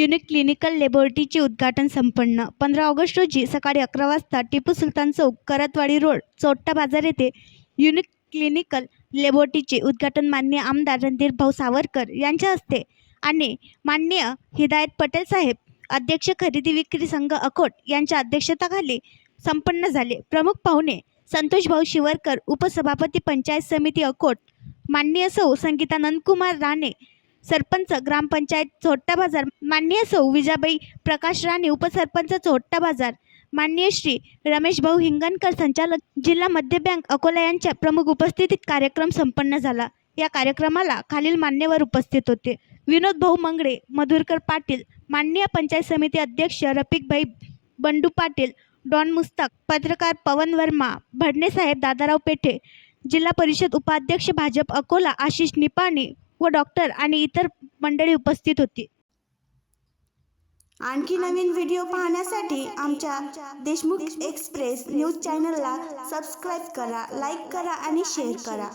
Unique clinical लॅबोरेटरीचे उद्घाटन संपन्न. 15 August रोजी सकाळी 11 वाजता टिपू सुलतान चौक, करतवाडी रोड, चोट्टा बाजार येथे युनिक क्लिनिकल लॅबोरेटरीचे उद्घाटन माननीय आमदार रणधीरभाऊ सावरकर यांच्या हस्ते आणि माननीय हिदायत पटेल साहेब, अध्यक्ष खरेदी विक्री संघ अकोट यांच्या अध्यक्षतेखाली संपन्न झाले. प्रमुख पाहुणे संतोषभाऊ शिवरकर, उपसभापती पंचायत समिती अकोट, माननीय सौ संगीता नंदकुमार राणे, सरपंच ग्रामपंचायत चोट्टा बाजार, माननीय सौ विजाबाई प्रकाश राणे, उपसरपंच चोट्टा बाजार, माननीय श्री रमेश भाऊ हिंगणकर, संचालक जिल्हा मध्य बँक अकोला यांच्या प्रमुख उपस्थितीत कार्यक्रम संपन्न झाला. या कार्यक्रमाला खालील मान्यवर उपस्थित होते: विनोद भाऊ मंगळे, मधुरकर पाटील, माननीय पंचायत समिती अध्यक्ष रफिकभाई बंडू पाटील, डॉन मुस्ताक, पत्रकार पवन वर्मा, भडणेसाहेब दादाराव पेठे, जिल्हा परिषद उपाध्यक्ष भाजप अकोला आशिष निपाणी व डॉक्टर आणि इतर मंडळी उपस्थित होती. आणखी नवीन व्हिडिओ पाहण्यासाठी आमच्या देशमुख एक्सप्रेस न्यूज चॅनलला सबस्क्राईब करा, लाईक करा आणि शेअर करा.